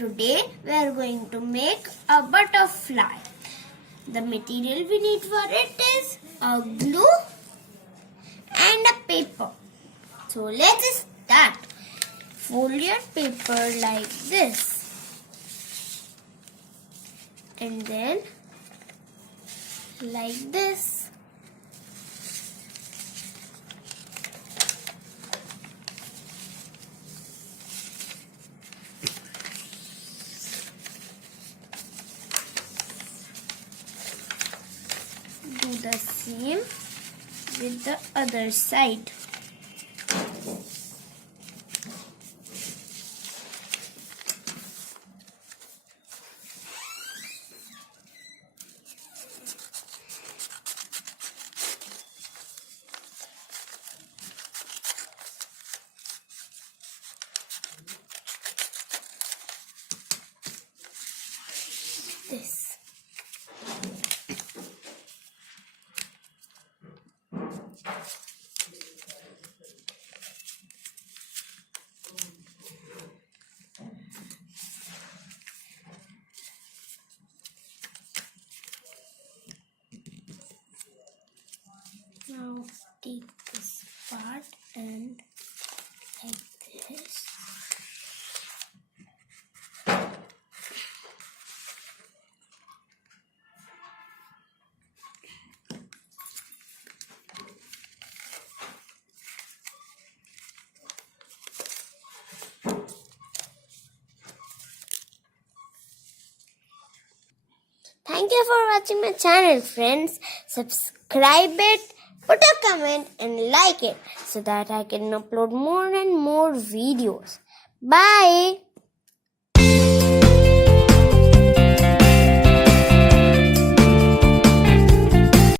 Today we are going to make a butterfly. The material we need for it is a glue and a paper. So let's start. Fold your paper like this and then like this. Do the same with the other side. This. Now take this part and like this. Thank you for watching my channel, friends. Subscribe it, put a comment and like it so that I can upload more and more videos. Bye.